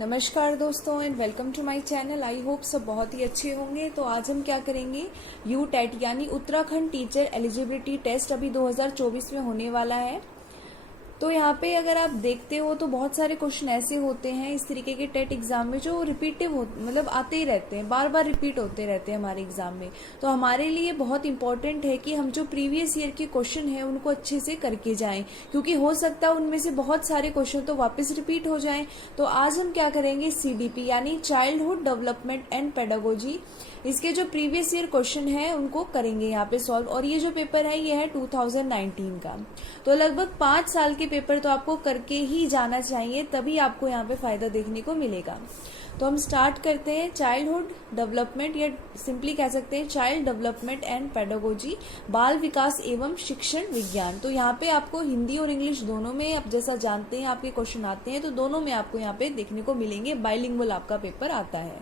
नमस्कार दोस्तों and welcome to my channel. I hope सब बहुत ही अच्छे होंगे। तो आज हम क्या करेंगे, यू टेट यानी उत्तराखंड टीचर एलिजिबिलिटी टेस्ट अभी 2024 में होने वाला है। तो यहाँ पे अगर आप देखते हो तो बहुत सारे क्वेश्चन ऐसे होते हैं इस तरीके के टेट एग्जाम में जो रिपीटिव मतलब आते ही रहते हैं, बार बार रिपीट होते रहते हैं हमारे एग्जाम में। तो हमारे लिए बहुत इंपॉर्टेंट है कि हम जो प्रीवियस ईयर के क्वेश्चन है उनको अच्छे से करके जाएं, क्योंकि हो सकता है उनमें से बहुत सारे क्वेश्चन तो वापस रिपीट हो जाएं। तो आज हम क्या करेंगे, CDP यानी चाइल्डहुड डेवलपमेंट एंड पेडागोजी, इसके जो प्रीवियस ईयर क्वेश्चन है उनको करेंगे यहाँ पे सॉल्व। और ये जो पेपर है ये है 2019 का। तो लगभग 5 साल के पेपर तो आपको करके ही जाना चाहिए, तभी आपको यहाँ पे फायदा देखने को मिलेगा। तो हम स्टार्ट करते हैं। चाइल्डहुड डेवलपमेंट या सिंपली कह सकते हैं चाइल्ड डेवलपमेंट एंड पेडागोजी, बाल विकास एवं शिक्षण विज्ञान। तो यहाँ पे आपको हिंदी और इंग्लिश दोनों में, आप जैसा जानते हैं आपके क्वेश्चन आते हैं, तो दोनों में आपको यहाँ पे देखने को मिलेंगे। बाइलिंगुअल आपका पेपर आता है।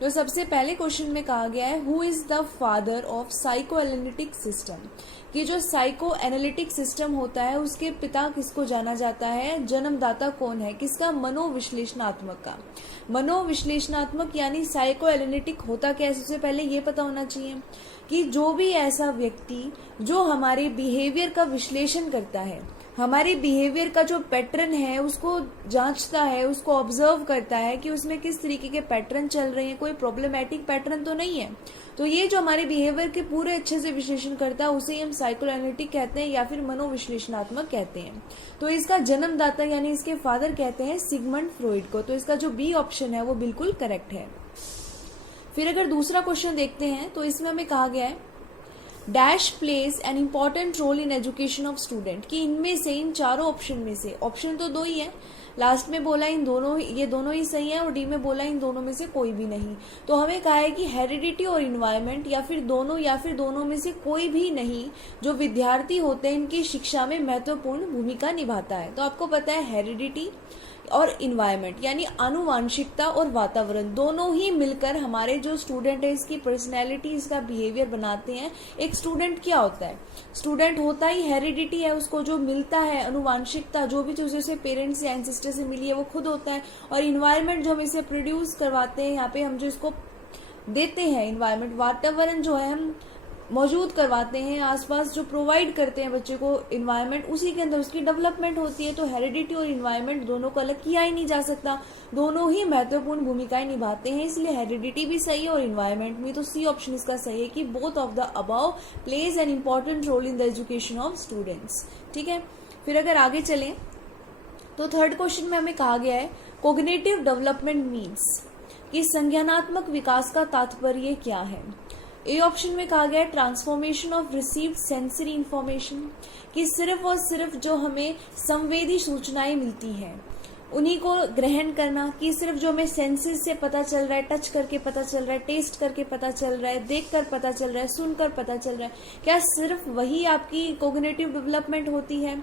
तो सबसे पहले क्वेश्चन में कहा गया है, who is the father of psycho analytic system, कि जो साइको एनालिटिक सिस्टम होता है उसके पिता किसको जाना जाता है, जन्मदाता कौन है, किसका, मनोविश्लेषणात्मक का। मनोविश्लेषणात्मक यानी साइको एनालिटिक होता क्या है, सबसे पहले ये पता होना चाहिए कि जो भी ऐसा व्यक्ति जो हमारे बिहेवियर का विश्लेषण करता है, हमारे बिहेवियर का जो पैटर्न है उसको जांचता है, उसको ऑब्जर्व करता है कि उसमें किस तरीके के पैटर्न चल रहे हैं, कोई प्रॉब्लमैटिक पैटर्न तो नहीं है। तो ये जो हमारे बिहेवियर के पूरे अच्छे से विश्लेषण करता है उसे हम साइको एनालिटिक कहते हैं या फिर मनोविश्लेषणात्मक कहते हैं। तो इसका जन्मदाता यानी इसके फादर कहते हैं सिगमंड फ्रॉइड को। तो इसका जो बी ऑप्शन है वो बिल्कुल करेक्ट है। फिर अगर दूसरा क्वेश्चन देखते हैं तो इसमें हमें कहा गया है, dash place an important role in education of student, कि इनमें से, इन चारों ऑप्शन में से, ऑप्शन तो 2 ही है, लास्ट में बोला इन दोनों, ये दोनों ही सही है, और डी में बोला इन दोनों में से कोई भी नहीं। तो हमें कहा है कि हेरिडिटी और इन्वायरमेंट या फिर दोनों में से कोई भी नहीं जो विद्यार्थी होते हैं इनकी शिक्षा में महत्वपूर्ण भूमिका निभाता है। तो आपको पता है हेरिडिटी और इन्वायरमेंट यानी आनुवांशिकता और वातावरण दोनों ही मिलकर हमारे जो स्टूडेंट है इसकी पर्सनैलिटी, इसका बिहेवियर बनाते हैं। एक स्टूडेंट क्या होता है, स्टूडेंट होता ही हेरिडिटी है, उसको जो मिलता है अनुवांशिकता, जो भी चीजें उसे पेरेंट्स या एंसेस्टर से मिली है वो खुद होता है। और इन्वायरमेंट जो हम इसे प्रोड्यूस करवाते हैं, यहाँ पे हम जो इसको देते हैं इन्वायरमेंट, वातावरण जो है हम मौजूद करवाते हैं आसपास, जो प्रोवाइड करते हैं बच्चे को इन्वायरमेंट, उसी के अंदर उसकी डेवलपमेंट होती है। तो हेरिडिटी और इन्वायरमेंट दोनों को अलग किया ही नहीं जा सकता, दोनों ही महत्वपूर्ण भूमिकाएं निभाते हैं, इसलिए हेरिडिटी भी सही है और इन्वायरमेंट भी। तो सी ऑप्शन इसका सही है कि both of the above plays an important role in the education of students. ठीक है, फिर अगर आगे चलें तो थर्ड क्वेश्चन में हमें कहा गया है, कोग्निटिव डेवलपमेंट मीन्स, कि संज्ञानात्मक विकास का तात्पर्य क्या है। ए ऑप्शन में कहा गया है transformation of received sensory information, कि सिर्फ और सिर्फ जो हमें संवेदी सूचनाएं मिलती हैं उन्हीं को ग्रहण करना, कि सिर्फ जो हमें सेंसेस से पता चल रहा है, टच करके पता चल रहा है, टेस्ट करके पता चल रहा है, देख कर पता चल रहा है, सुनकर पता चल रहा है, क्या सिर्फ वही आपकी कोग्निटिव डेवलपमेंट होती है,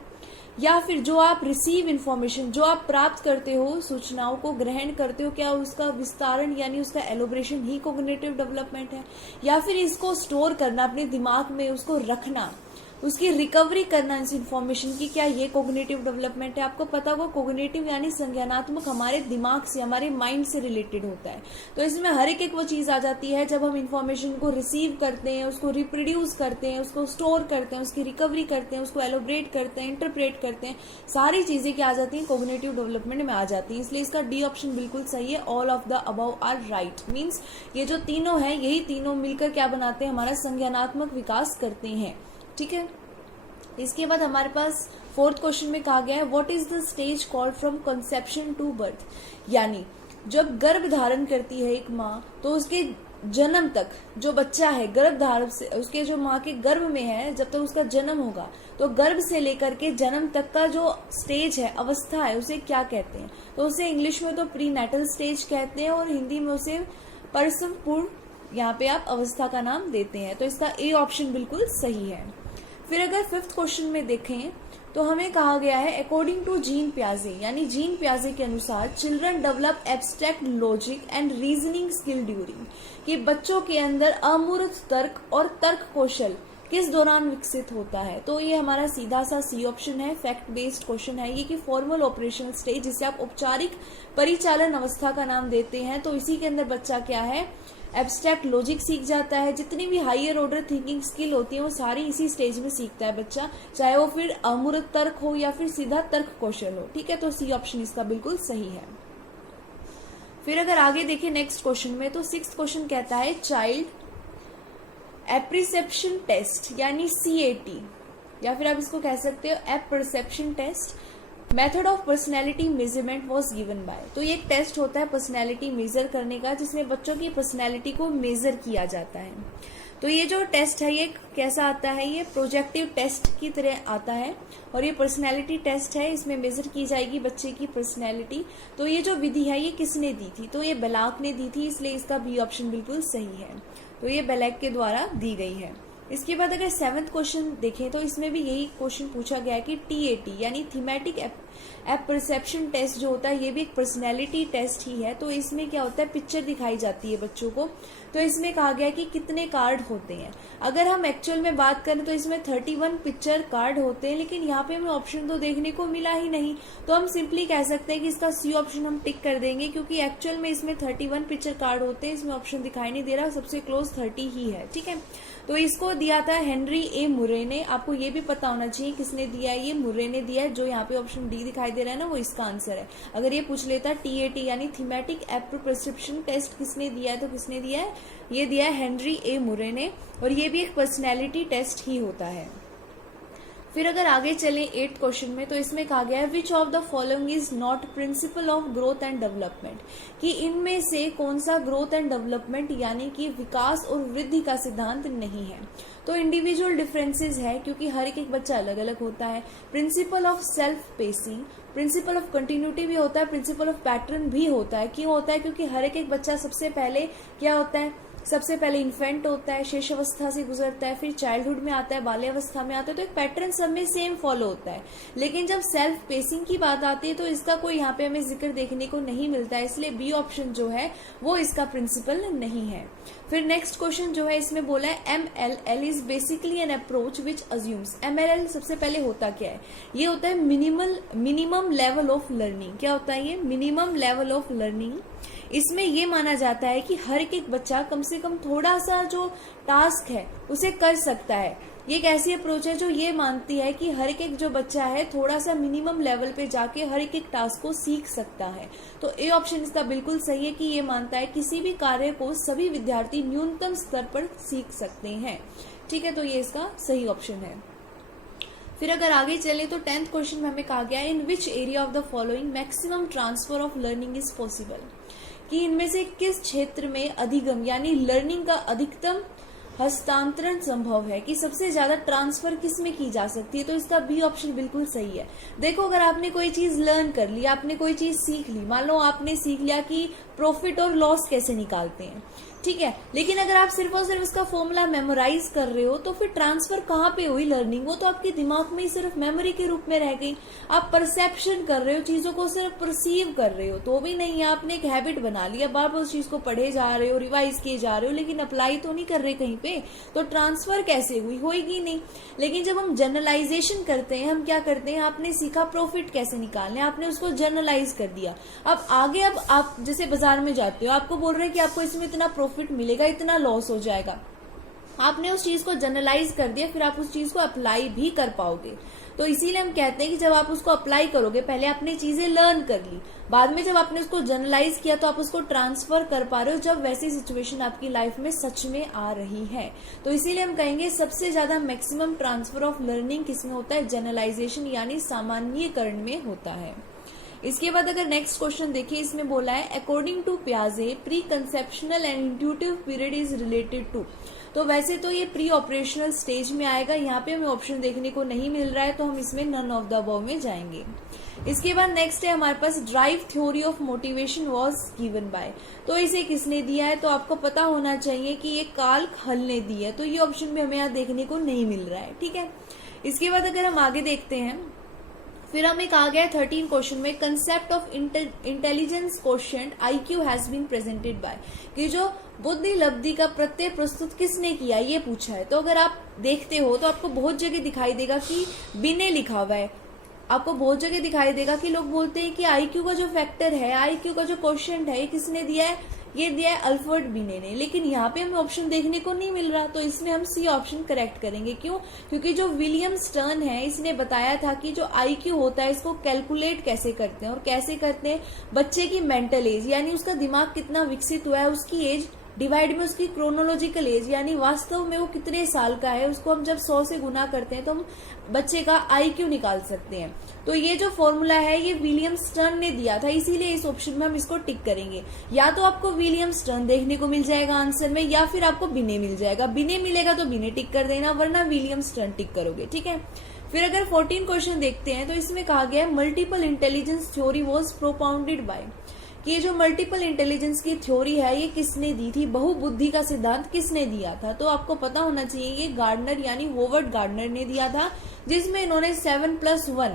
या फिर जो आप रिसीव इन्फॉर्मेशन, जो आप प्राप्त करते हो, सूचनाओं को ग्रहण करते हो, क्या उसका विस्तारण यानी उसका एलोब्रेशन ही कोग्निटिव डेवलपमेंट है, या फिर इसको स्टोर करना अपने दिमाग में, उसको रखना, उसकी रिकवरी करना इस इन्फॉर्मेशन की, क्या ये कोग्निटिव डेवलपमेंट है। आपको पता होगा कोग्निटिव यानी संज्ञानात्मक हमारे दिमाग से, हमारे माइंड से रिलेटेड होता है। तो इसमें हर एक वो चीज आ जाती है जब हम इन्फॉर्मेशन को रिसीव करते हैं, उसको रिप्रोड्यूस करते हैं, उसको स्टोर करते हैं, उसकी रिकवरी करते हैं, उसको एलोब्रेट करते हैं, इंटरप्रेट करते हैं, सारी चीजें क्या आ जाती हैं, कोग्निटिव डेवलपमेंट में आ जाती हैं। इसलिए इसका डी ऑप्शन बिल्कुल सही है, all of the above are right. Means ये जो तीनों है, यही तीनों मिलकर क्या बनाते हैं, हमारा संज्ञानात्मक विकास करते हैं। ठीक है, इसके बाद हमारे पास फोर्थ क्वेश्चन में कहा गया है, what is the stage called from conception to birth, यानी जब गर्भ धारण करती है एक माँ तो उसके जन्म तक जो बच्चा है गर्भ धारण से, उसके जो माँ के गर्भ में है जब तक उसका जन्म होगा, तो गर्भ से लेकर के जन्म तक का जो स्टेज है, अवस्था है, उसे क्या कहते हैं। तो उसे इंग्लिश में तो प्री नेटल स्टेज कहते हैं और हिंदी में उसे प्रसव पूर्व यहाँ पे आप अवस्था का नाम देते हैं। तो इसका ए ऑप्शन बिल्कुल सही है। फिर अगर फिफ्थ क्वेश्चन में देखें तो हमें कहा गया है, अकॉर्डिंग टू जीन प्याजे, यानी जीन प्याजे के अनुसार children develop abstract logic and reasoning skill during, कि बच्चों के अंदर अमूर्त तर्क और तर्क कौशल किस दौरान विकसित होता है? तो ये हमारा सीधा सा सी ऑप्शन है, फैक्ट बेस्ड क्वेश्चन है ये कि फॉर्मल ऑपरेशनल स्टेज, जिसे आप औपचारिक परिचालन अवस्था का नाम देते हैं, तो इसी के अंदर बच्चा क्या है, एब्स्ट्रैक्ट लॉजिक सीख जाता है। जितनी भी हायर ऑर्डर थिंकिंग स्किल होती है वो सारी इसी स्टेज में सीखता है बच्चा, चाहे वो फिर अमूर्त तर्क हो या फिर सीधा तर्क कौशल हो। ठीक है, तो सी ऑप्शन इसका बिल्कुल सही है। फिर अगर आगे देखिए नेक्स्ट क्वेश्चन में, तो 6th क्वेश्चन कहता है चाइल्ड एप्रिसेप्शन टेस्ट यानी CAT, या फिर आप इसको कह सकते हो apperception test, method of personality measurement was given by. तो ये एक टेस्ट होता है पर्सनैलिटी मेजर करने का, जिसमें बच्चों की पर्सनैलिटी को मेजर किया जाता है। तो ये जो टेस्ट है ये कैसा आता है, ये प्रोजेक्टिव टेस्ट की तरह आता है और ये पर्सनैलिटी टेस्ट है, इसमें मेजर की जाएगी बच्चे की पर्सनैलिटी। तो ये जो विधि है ये किसने दी थी, तो ये बेलाक ने दी थी, इसलिए इसका बी ऑप्शन बिल्कुल सही है। तो ये बेलाक के द्वारा दी गई है। इसके बाद अगर 7th क्वेश्चन देखें तो इसमें भी यही क्वेश्चन पूछा गया है कि TAT यानी थीमेटिक एप परसेप्शन टेस्ट जो होता है ये भी एक पर्सनैलिटी टेस्ट ही है। तो इसमें क्या होता है, पिक्चर दिखाई जाती है बच्चों को, तो इसमें कहा गया कि कितने कार्ड होते हैं। अगर हम एक्चुअल में बात करें तो इसमें 31 पिक्चर कार्ड होते हैं, लेकिन यहाँ पे हमें ऑप्शन तो देखने को मिला ही नहीं, तो हम सिंपली कह सकते हैं कि इसका सी ऑप्शन हम टिक कर देंगे, क्योंकि एक्चुअल में इसमें 31 पिक्चर कार्ड होते हैं, इसमें ऑप्शन दिखाई नहीं दे रहा, सबसे क्लोज 30 ही है। ठीक है, तो इसको दिया था हेनरी ए मुरे ने। आपको ये भी पता होना चाहिए किसने दिया है, ये मुरे ने दिया है। जो यहाँ पे ऑप्शन डी दिखाई दे रहा है ना वो इसका आंसर है। अगर ये पूछ लेता TAT यानी थीमेटिक एप परसेप्शन टेस्ट किसने दिया है, तो किसने दिया है, ये दिया है हेनरी ए मुरे ने, और ये भी एक पर्सनैलिटी टेस्ट ही होता है। फिर अगर आगे चलें 8th क्वेश्चन में, तो इसमें कहा गया है which of the following is not principle of growth and development, कि इनमें से कौन सा ग्रोथ एंड डेवलपमेंट यानी कि विकास और वृद्धि का सिद्धांत नहीं है। तो इंडिविजुअल डिफरेंसेस है, क्योंकि हर एक बच्चा अलग अलग होता है। Principle of self pacing, principle of continuity भी होता है, प्रिंसिपल ऑफ पैटर्न भी होता है। क्यों होता है, क्योंकि हर एक बच्चा सबसे पहले क्या होता है, सबसे पहले इन्फेंट होता है, शेष अवस्था से गुजरता है, फिर चाइल्डहुड में आता है, बाल्यावस्था में आता है, तो एक पैटर्न सब में सेम फॉलो होता है। लेकिन जब सेल्फ पेसिंग की बात आती है तो इसका कोई यहाँ पे हमें जिक्र देखने को नहीं मिलता है, इसलिए बी ऑप्शन जो है वो इसका प्रिंसिपल नहीं है। फिर नेक्स्ट क्वेश्चन जो है इसमें बोला है MLL is basically an approach which assumes. MLL सबसे पहले होता क्या है, ये होता है मिनिमम लेवल ऑफ लर्निंग। क्या होता है ये, मिनिमम लेवल ऑफ लर्निंग। इसमें ये माना जाता है कि हर एक बच्चा कम से कम थोड़ा सा जो टास्क है उसे कर सकता है। ये एक ऐसी अप्रोच है जो ये मानती है कि हर एक जो बच्चा है थोड़ा सा मिनिमम लेवल पे जाके हर एक टास्क को सीख सकता है। तो ए ऑप्शन इसका बिल्कुल सही है कि ये मानता है किसी भी कार्य को सभी विद्यार्थी न्यूनतम स्तर पर सीख सकते हैं। ठीक है, तो ये इसका सही ऑप्शन है। फिर अगर आगे चले तो 10th क्वेश्चन में हमें कहा गया है in which area of the following maximum transfer of learning is possible, कि इनमें से किस क्षेत्र में अधिगम यानी लर्निंग का अधिकतम हस्तांतरण संभव है, कि सबसे ज्यादा ट्रांसफर किस में की जा सकती है। तो इसका बी ऑप्शन बिल्कुल सही है। देखो, अगर आपने कोई चीज लर्न कर ली, आपने कोई चीज सीख ली, मान लो आपने सीख लिया कि प्रॉफिट और लॉस कैसे निकालते हैं, ठीक है, लेकिन अगर आप सिर्फ और सिर्फ उसका फॉर्मूला मेमोराइज कर रहे हो तो फिर ट्रांसफर कहाँ पे हुई लर्निंग, वो तो आपके दिमाग में ही सिर्फ मेमोरी के रूप में रह गई। आप परसेप्शन कर रहे हो, चीजों को सिर्फ परसीव कर रहे हो, तो भी नहीं है, आपने एक हैबिट बना लिया, बार बार उस चीज को पढ़े जा रहे हो, रिवाइज किए जा रहे हो, लेकिन अप्लाई तो नहीं कर रहे कहीं पे, तो ट्रांसफर कैसे हुई, होगी नहीं। लेकिन जब हम जनरलाइजेशन करते हैं, हम क्या करते हैं, आपने सीखा प्रॉफिट कैसे निकालने, आपने उसको जनरलाइज कर दिया। अब आगे अब आप जैसे बाजार में जाते हो, आपको बोल रहे हैं कि आपको इसमें इतना प्रॉफिट मिलेगा, इतना लॉस हो जाएगा, आपने उस चीज को जनरलाइज कर दिया, फिर आप उस चीज को अप्लाई भी कर पाओगे। तो इसीलिए हम कहते हैं कि जब आप उसको अप्लाई करोगे, पहले आपने चीजें लर्न कर ली, बाद में जब आपने उसको जनरलाइज किया तो आप उसको ट्रांसफर कर पा रहे हो, जब वैसी सिचुएशन आपकी लाइफ में सच में आ रही है। तो इसीलिए हम कहेंगे सबसे ज्यादा मैक्सिमम ट्रांसफर ऑफ लर्निंग किसमें होता है, जनरलाइजेशन यानी सामान्यीकरण में होता है। इसके बाद अगर नेक्स्ट क्वेश्चन देखिए, इसमें बोला है अकॉर्डिंग टू पियाजे pre conceptional and intuitive period is related to. तो वैसे तो ये प्री ऑपरेशनल स्टेज में आएगा, यहाँ पे हमें ऑप्शन देखने को नहीं मिल रहा है, तो हम इसमें नन ऑफ द अबव में जाएंगे। इसके बाद नेक्स्ट है हमारे पास drive theory of motivation was given by. तो इसे किसने दिया है, तो आपको पता होना चाहिए कि ये कार्ल हल ने दी है, तो ये ऑप्शन भी हमें यहाँ देखने को नहीं मिल रहा है। ठीक है, इसके बाद अगर हम आगे देखते हैं फिर हमें कहा गया है 13 क्वेश्चन में concept of intelligence question IQ has been presented by, कि जो बुद्धि लब्धि का प्रत्यय प्रस्तुत किसने किया ये पूछा है। तो अगर आप देखते हो तो आपको बहुत जगह दिखाई देगा कि बिने लिखा हुआ है, आपको बहुत जगह दिखाई देगा कि लोग बोलते हैं कि IQ का जो फैक्टर है, IQ का जो क्वेश्चन है, ये किसने दिया है, ये दिया है अल्फ्रेड बिने ने। लेकिन यहाँ पे हमें ऑप्शन देखने को नहीं मिल रहा, तो इसमें हम सी ऑप्शन करेक्ट करेंगे। क्यों? क्योंकि जो विलियम स्टर्न है इसने बताया था कि जो IQ होता है इसको कैलकुलेट कैसे करते हैं, और कैसे करते हैं, बच्चे की मेंटल एज यानी उसका दिमाग कितना विकसित हुआ है उसकी एज डिवाइड में उसकी क्रोनोलॉजिकल एज यानी वास्तव में वो कितने साल का है, उसको हम जब 100 से गुना करते हैं तो हम बच्चे का IQ निकाल सकते हैं। तो ये जो फॉर्मूला है ये विलियम स्टर्न ने दिया था, इसीलिए इस ऑप्शन में हम इसको टिक करेंगे। या तो आपको विलियम स्टर्न देखने को मिल जाएगा आंसर में, या फिर आपको बिने मिल जाएगा। बिने मिलेगा तो बिने टिक कर देना, वरना विलियम स्टर्न टिक करोगे। ठीक है। फिर अगर 14 क्वेश्चन देखते हैं तो इसमें कहा गया है multiple intelligence theory was propounded bye, कि ये जो मल्टीपल इंटेलिजेंस की थ्योरी है ये किसने दी थी, बहुबुद्धि का सिद्धांत किसने दिया था। तो आपको पता होना चाहिए ये गार्डनर यानी होवर्ड गार्डनर ने दिया था, जिसमें इन्होंने 7+1,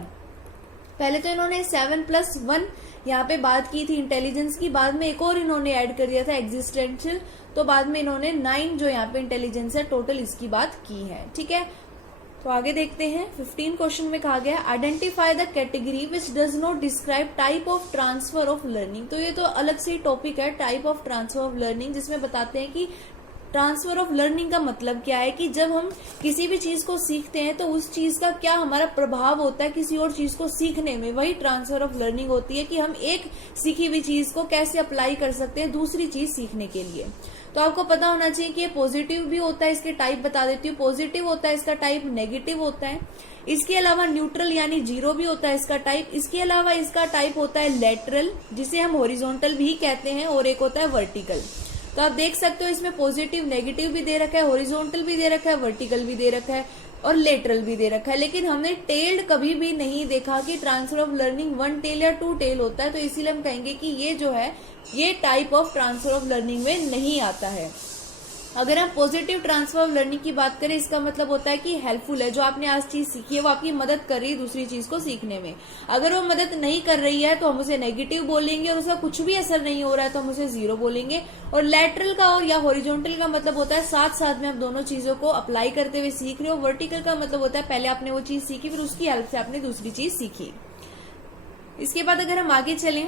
पहले तो इन्होंने 7+1 यहाँ पे बात की थी इंटेलिजेंस की, बाद में एक और इन्होंने ऐड कर दिया था एग्जिस्टेंशियल, तो बाद में इन्होंने 9 जो यहाँ पे इंटेलिजेंस है टोटल इसकी बात की है। ठीक है। तो आगे देखते हैं 15 क्वेश्चन में कहा गया identify the category which does not describe type of transfer of learning. तो ये तो अलग से टॉपिक है type of transfer of learning, जिसमें बताते हैं कि ट्रांसफर ऑफ लर्निंग का मतलब क्या है, कि जब हम किसी भी चीज को सीखते हैं तो उस चीज का क्या हमारा प्रभाव होता है किसी और चीज को सीखने में, वही ट्रांसफर ऑफ लर्निंग होती है कि हम एक सीखी हुई चीज को कैसे अप्लाई कर सकते हैं दूसरी चीज सीखने के लिए। तो आपको पता होना चाहिए कि ये पॉजिटिव भी होता है, इसके टाइप बता देती हूँ। पॉजिटिव होता है इसका टाइप, नेगेटिव होता है, इसके अलावा न्यूट्रल यानी जीरो भी होता है इसका टाइप, इसके अलावा इसका टाइप होता है लेटरल जिसे हम हॉरिजॉन्टल भी कहते हैं, और एक होता है वर्टिकल। तो आप देख सकते हो इसमें पॉजिटिव नेगेटिव भी दे रखा है, हॉरिजॉन्टल भी दे रखा है, वर्टिकल भी दे रखा है और लेटरल भी दे रखा है। लेकिन हमने टेल्ड कभी भी नहीं देखा कि ट्रांसफर ऑफ लर्निंग 1 टेल या 2 टेल होता है, तो इसीलिए हम कहेंगे कि ये जो है ये type of transfer of learning में नहीं आता है। अगर हम पॉजिटिव ट्रांसफर ऑफ लर्निंग की बात करें, इसका मतलब होता है कि हेल्पफुल है, जो आपने आज चीज सीखी है वो आपकी मदद कर रही है दूसरी चीज को सीखने में। अगर वो मदद नहीं कर रही है तो हम उसे नेगेटिव बोलेंगे, और उसका कुछ भी असर नहीं हो रहा है तो हम उसे जीरो बोलेंगे। और लेटरल का और या हॉरिजॉन्टल का मतलब होता है साथ साथ में आप दोनों चीजों को अप्लाई करते हुए सीख रहे हो। वर्टिकल का मतलब होता है पहले आपने वो चीज सीखी फिर उसकी हेल्प से आपने दूसरी चीज सीखी। इसके बाद अगर हम आगे चलें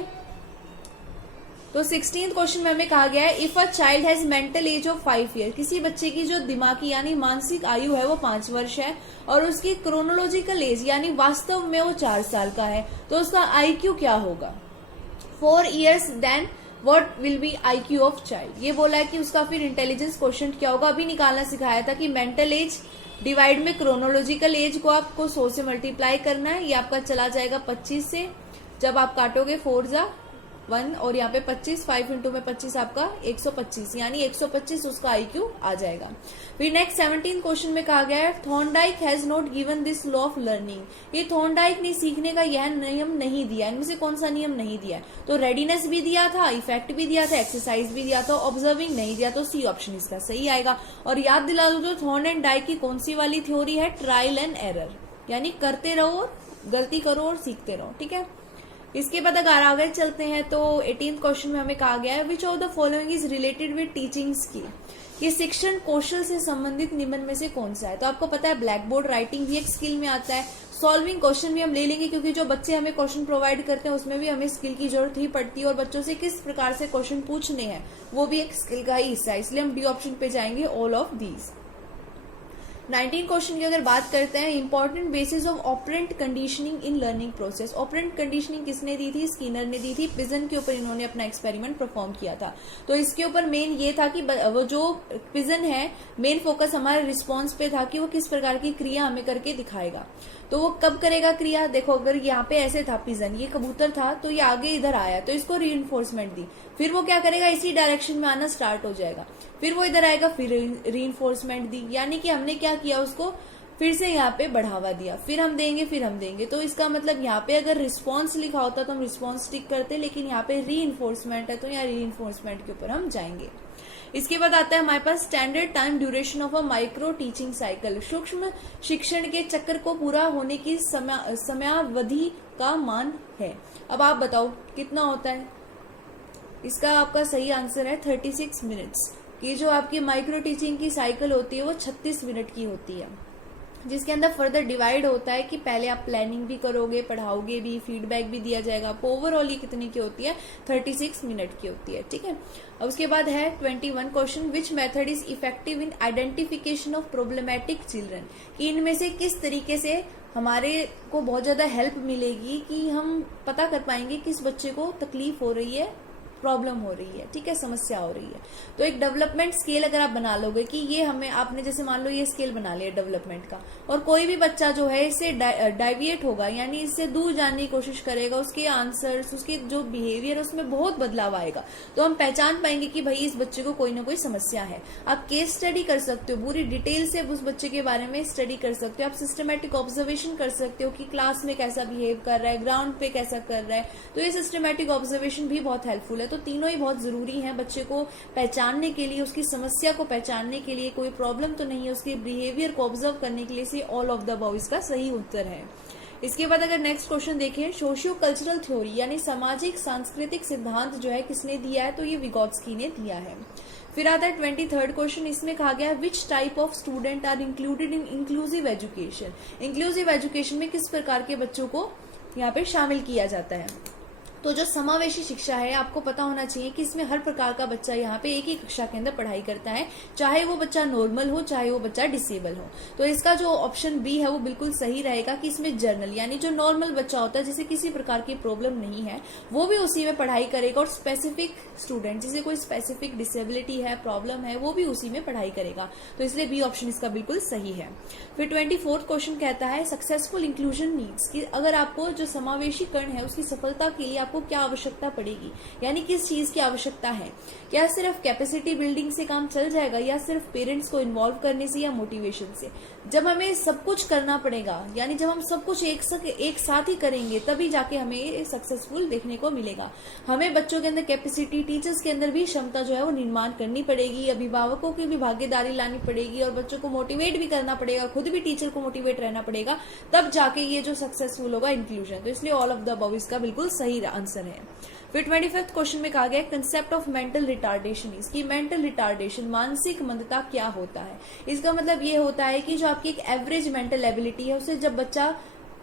तो 16th क्वेश्चन में हमें कहा गया है if a child has mental as of 5 year, किसी बच्चे की जो दिमागी यानी मानसिक आयु है वो 5 वर्ष है और उसकी क्रोनोलॉजिकल एज यानी वास्तव में वो 4 साल का है, तो उसका IQ क्या होगा 4 years, then what will be IQ of child. ये बोला है कि उसका फिर इंटेलिजेंस क्वेश्चन क्या होगा। अभी निकालना सिखाया था कि मेंटल एज डिवाइड में क्रोनोलॉजिकल एज को आपको 100 से मल्टीप्लाई करना है, ये आपका चला जाएगा 25 से। जब आप काटोगे 4 जा 1 और यहाँ पे 25, 5 इंटू में 25 आपका 125 यानी 125 उसका IQ आ जाएगा। फिर नेक्स्ट 17 क्वेश्चन में कहा गया है Thorndike has not given this law of learning. ये थॉर्नडाइक ने सीखने का यह नियम नहीं दिया, इनमें से कौन सा नियम नहीं दिया? तो रेडीनेस भी दिया था, इफेक्ट भी दिया था, एक्सरसाइज भी दिया था, ऑब्जर्विंग नहीं दिया, तो सी ऑप्शन इसका सही आएगा। और याद दिला दो तो थॉर्नडाइक की कौन सी वाली थ्योरी है? ट्रायल एंड एरर, यानी करते रहो, गलती करो और सीखते रहो। ठीक है। इसके बाद अगर आगे चलते हैं तो 18th क्वेश्चन में हमें कहा गया है which of the following is related with teaching skill. ये शिक्षण कौशल से संबंधित निम्न में से कौन सा है? तो आपको पता है ब्लैक बोर्ड राइटिंग भी एक स्किल में आता है, सॉल्विंग क्वेश्चन भी हम ले लेंगे क्योंकि जो बच्चे हमें क्वेश्चन प्रोवाइड करते हैं उसमें भी हमें स्किल की जरूरत ही पड़ती है, और बच्चों से किस प्रकार से क्वेश्चन पूछने हैं वो भी एक स्किल का ही हिस्सा है, इसलिए हम डी ऑप्शन पे जाएंगे ऑल ऑफ दीज। 19 क्वेश्चन की अगर बात करते हैं important basis of operant conditioning in learning process. Operant conditioning किसने दी थी? स्किनर ने दी थी। पिजन के ऊपर इन्होंने अपना एक्सपेरिमेंट परफॉर्म किया था। तो इसके ऊपर मेन ये था कि वो जो पिजन है मेन फोकस हमारे रिस्पॉन्स पे था कि वो किस प्रकार की क्रिया हमें करके दिखाएगा। तो वो कब करेगा क्रिया? देखो अगर यहाँ पे ऐसे था पिजन, ये कबूतर था तो ये आगे इधर आया तो इसको रीइंफोर्समेंट दी, फिर वो क्या करेगा इसी डायरेक्शन में आना स्टार्ट हो जाएगा, फिर वो इधर आएगा फिर रीइंफोर्समेंट दी, यानी कि हमने क्या किया उसको फिर से यहाँ पे बढ़ावा दिया, फिर हम देंगे। तो इसका मतलब यहाँ पे अगर रिस्पॉन्स लिखा होता तो हम रिस्पॉन्स टिक करते, लेकिन यहाँ पे री-इन्फोर्समेंट है तो यहाँ री-इन्फोर्समेंट के ऊपर हम जाएंगे। इसके बाद आता है हमारे पास standard time duration of a micro teaching cycle. सूक्ष्म शिक्षण के चक्र को पूरा होने की समयावधि का मान है। अब आप बताओ कितना होता है? इसका आपका सही आंसर है 36 मिनट्स। ये जो आपकी माइक्रो टीचिंग की साइकिल होती है वो 36 मिनट की होती है, जिसके अंदर फर्दर डिवाइड होता है कि पहले आप प्लानिंग भी करोगे, पढ़ाओगे भी, फीडबैक भी दिया जाएगा। आपको ओवरऑल ये कितनी की होती है? 36 मिनट की होती है। ठीक है। अब उसके बाद है 21 question, which method is effective in identification of problematic children, कि इनमें से किस तरीके से हमारे को बहुत ज्यादा हेल्प मिलेगी कि हम पता कर पाएंगे किस बच्चे को तकलीफ हो रही है, प्रॉब्लम हो रही है, ठीक है, समस्या हो रही है। तो एक डेवलपमेंट स्केल अगर आप बना लोगे कि ये हमें, आपने जैसे मान लो ये स्केल बना लिया डेवलपमेंट का, और कोई भी बच्चा जो है इससे डाइविएट होगा, यानी इससे दूर जाने की कोशिश करेगा, उसके आंसर्स, उसके जो बिहेवियर है उसमें बहुत बदलाव आएगा, तो हम पहचान पाएंगे कि भाई इस बच्चे को कोई ना कोई समस्या है। आप केस स्टडी कर सकते हो, पूरी डिटेल से उस बच्चे के बारे में स्टडी कर सकते हो, आप सिस्टमेटिक ऑब्जर्वेशन कर सकते हो कि क्लास में कैसा बिहेव कर रहा है, ग्राउंड पे कैसा कर रहा है। तो ये सिस्टमेटिक ऑब्जर्वेशन भी बहुत हेल्पफुल है। तो तीनों ही बहुत जरूरी है बच्चे को पहचानने के लिए, उसकी समस्या को पहचानने के लिए, कोई प्रॉब्लम तो नहीं है, उसके बिहेवियर को ऑब्जर्व करने के लिए। से ऑल ऑफ द अबव इसका सही उत्तर है। इसके बाद अगर नेक्स्ट क्वेश्चन देखें, सोशियो कल्चरल थ्योरी यानी सामाजिक सांस्कृतिक सिद्धांत जो है किसने दिया है? तो ये विगोत्स्की ने दिया है। फिर आता है 23rd क्वेश्चन, इसमें कहा गया which type of student are included in inclusive education. Inclusive education में किस प्रकार के बच्चों को यहाँ पे शामिल किया जाता है? तो जो समावेशी शिक्षा है, आपको पता होना चाहिए कि इसमें हर प्रकार का बच्चा यहाँ पे एक ही कक्षा के अंदर पढ़ाई करता है, चाहे वो बच्चा नॉर्मल हो, चाहे वो बच्चा डिसेबल हो। तो इसका जो ऑप्शन बी है वो बिल्कुल सही रहेगा कि इसमें जर्नल यानी जो नॉर्मल बच्चा होता है जिसे किसी प्रकार की प्रॉब्लम नहीं है वो भी उसी में पढ़ाई करेगा, और स्पेसिफिक स्टूडेंट जिसे कोई स्पेसिफिक डिसेबिलिटी है, प्रॉब्लम है, वो भी उसी में पढ़ाई करेगा। तो इसलिए बी ऑप्शन इसका बिल्कुल सही है। फिर 24th क्वेश्चन कहता है सक्सेसफुल इंक्लूजन नीड्स, कि अगर आपको जो समावेशीकरण है उसकी सफलता के लिए आपको क्या आवश्यकता पड़ेगी, यानी किस चीज की आवश्यकता है। क्या सिर्फ कैपेसिटी बिल्डिंग से काम चल जाएगा, या सिर्फ पेरेंट्स को इन्वॉल्व करने से, या मोटिवेशन से? जब हमें सब कुछ करना पड़ेगा, यानी जब हम सब कुछ एक साथ ही करेंगे तभी जाके हमें सक्सेसफुल देखने को मिलेगा। हमें बच्चों के अंदर कैपेसिटी, टीचर्स के अंदर भी क्षमता जो है वो निर्माण करनी पड़ेगी, अभिभावकों की भी भागीदारी लानी पड़ेगी, और बच्चों को मोटिवेट भी करना पड़ेगा, खुद भी टीचर को मोटिवेट रहना पड़ेगा, तब जाके ये जो सक्सेसफुल होगा इंक्लूजन। तो इसलिए ऑल ऑफ द अबव इसका बिल्कुल सही आंसर है। फिर 25th क्वेश्चन में कहा गया कंसेप्ट ऑफ मेंटल रिटार्डेशन, इसकी मेंटल रिटार्डेशन मानसिक मंदता क्या होता है? इसका मतलब ये होता है कि जो आपकी एक एवरेज मेंटल एबिलिटी है उसे जब बच्चा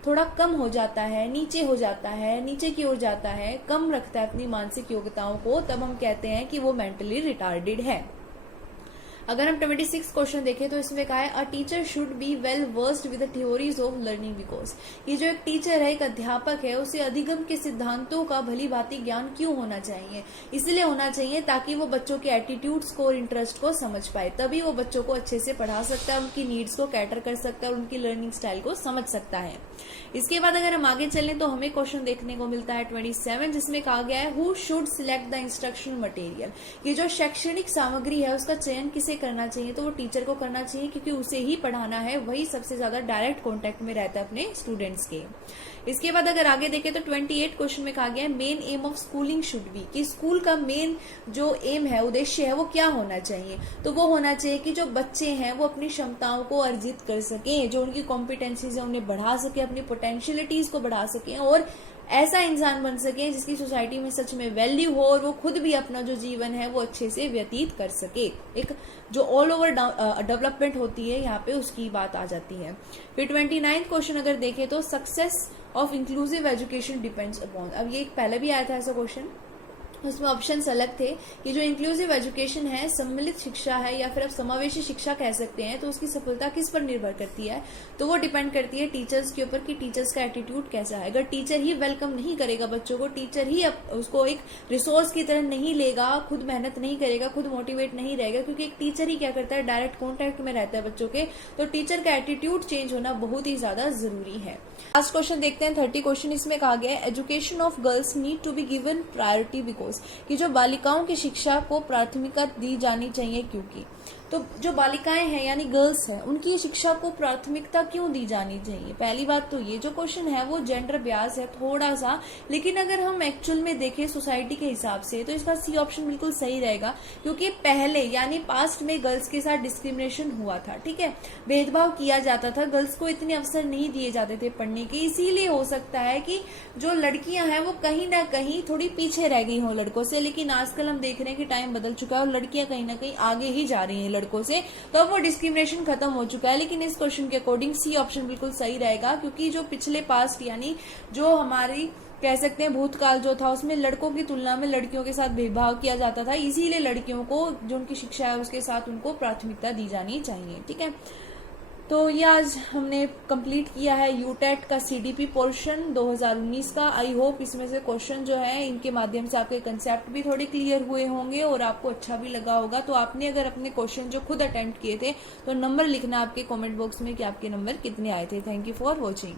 थोड़ा कम हो जाता है, नीचे हो जाता है, नीचे की ओर जाता है, कम रखता है अपनी मानसिक योग्यताओं को, तब हम कहते हैं कि वो मेंटली रिटार्डेड है। अगर हम 26 क्वेश्चन देखें तो इसमें कहा है a teacher should be well versed with the theories of learning, because ये जो एक टीचर है, एक अध्यापक है, उसे अधिगम के सिद्धांतों का भली भांति ज्ञान क्यों होना चाहिए? इसलिए होना चाहिए ताकि वो बच्चों के एटीट्यूड्स को और इंटरेस्ट को समझ पाए, तभी वो बच्चों को अच्छे से पढ़ा सकता है, उनकी नीड्स को कैटर कर सकता है और उनकी लर्निंग स्टाइल को समझ सकता है। इसके बाद अगर हम आगे चलें तो हमें क्वेश्चन देखने को मिलता है 27, जिसमें कहा गया है who should select the instructional material, ये जो शैक्षणिक सामग्री है उसका चयन किसे करना चाहिए? तो वो टीचर को करना चाहिए, क्योंकि उसे ही पढ़ाना है, वही सबसे ज्यादा डायरेक्ट कांटेक्ट में रहता है अपने स्टूडेंट्स के। इसके बाद अगर आगे देखें तो 28 क्वेश्चन में कहा गया है main M of schooling should be, कि स्कूल का मेन जो एम है, उद्देश्य है, वो क्या होना चाहिए? तो वो होना चाहिए कि जो बच्चे हैं वो अपनी क्षमताओं को अर्जित कर सकें, जो उनकी कॉम्पिटेंसीज है उन्हें बढ़ा सके, अपनी पोटेंशियलिटीज को बढ़ा सकें, और ऐसा इंसान बन सके जिसकी सोसाइटी में सच में वैल्यू हो, और वो खुद भी अपना जो जीवन है वो अच्छे से व्यतीत कर सके। एक जो ऑल ओवर डेवलपमेंट होती है यहाँ पे उसकी बात आ जाती है। फिर 29th क्वेश्चन अगर देखें तो success of inclusive education depends upon, अब ये पहले भी आया था ऐसा क्वेश्चन, उसमें ऑप्शंस अलग थे कि जो इंक्लूसिव एजुकेशन है, सम्मिलित शिक्षा है, या फिर आप समावेशी शिक्षा कह सकते हैं, तो उसकी सफलता किस पर निर्भर करती है? तो वो डिपेंड करती है टीचर्स के ऊपर कि टीचर्स का एटीट्यूड कैसा है। अगर टीचर ही वेलकम नहीं करेगा बच्चों को, टीचर ही उसको एक रिसोर्स की तरह नहीं लेगा, खुद मेहनत नहीं करेगा, खुद मोटिवेट नहीं रहेगा, क्योंकि एक टीचर ही क्या करता है, डायरेक्ट कॉन्टेक्ट में रहता है बच्चों के, तो टीचर का एटीट्यूड चेंज होना बहुत ही ज्यादा जरूरी है। लास्ट क्वेश्चन देखते हैं 30 क्वेश्चन, इसमें कहा गया है education of girls need to be given priority because, कि जो बालिकाओं की शिक्षा को प्राथमिकता दी जानी चाहिए क्योंकि। तो जो बालिकाएं हैं यानी गर्ल्स हैं, उनकी शिक्षा को प्राथमिकता क्यों दी जानी चाहिए? पहली बात तो ये जो क्वेश्चन है वो जेंडर ब्यास है थोड़ा सा, लेकिन अगर हम एक्चुअल में देखें सोसाइटी के हिसाब से तो इसका सी ऑप्शन बिल्कुल सही रहेगा, क्योंकि पहले यानी पास्ट में गर्ल्स के साथ डिस्क्रिमिनेशन हुआ था, ठीक है, भेदभाव किया जाता था, गर्ल्स को इतने अवसर नहीं दिए जाते थे पढ़ने के, इसीलिए हो सकता है कि जो लड़कियां हैं वो कहीं ना कहीं थोड़ी पीछे रह गई हो लड़कों से। लेकिन आजकल हम देख रहे हैं कि टाइम बदल चुका है और लड़कियां कहीं ना कहीं आगे ही जा रही हैं लड़कों से, तो अब वो डिस्क्रिमिनेशन खत्म हो चुका है। लेकिन इस क्वेश्चन के अकॉर्डिंग सी ऑप्शन बिल्कुल सही रहेगा, क्योंकि जो पिछले पास्ट यानी जो हमारी कह सकते हैं भूतकाल जो था उसमें लड़कों की तुलना में लड़कियों के साथ भेदभाव किया जाता था, इसीलिए लड़कियों को जो उनकी शिक्षा है उसके साथ उनको प्राथमिकता दी जानी चाहिए। ठीक है, तो ये आज हमने कंप्लीट किया है यूटेट का सीडीपी पोर्शन 2019 का। आई होप इसमें से क्वेश्चन जो है इनके माध्यम से आपके कंसेप्ट भी थोड़े क्लियर हुए होंगे और आपको अच्छा भी लगा होगा। तो आपने अगर अपने क्वेश्चन जो खुद अटेम्प्ट किए थे तो नंबर लिखना आपके कमेंट बॉक्स में कि आपके नंबर कितने आए थे। Thank you for watching.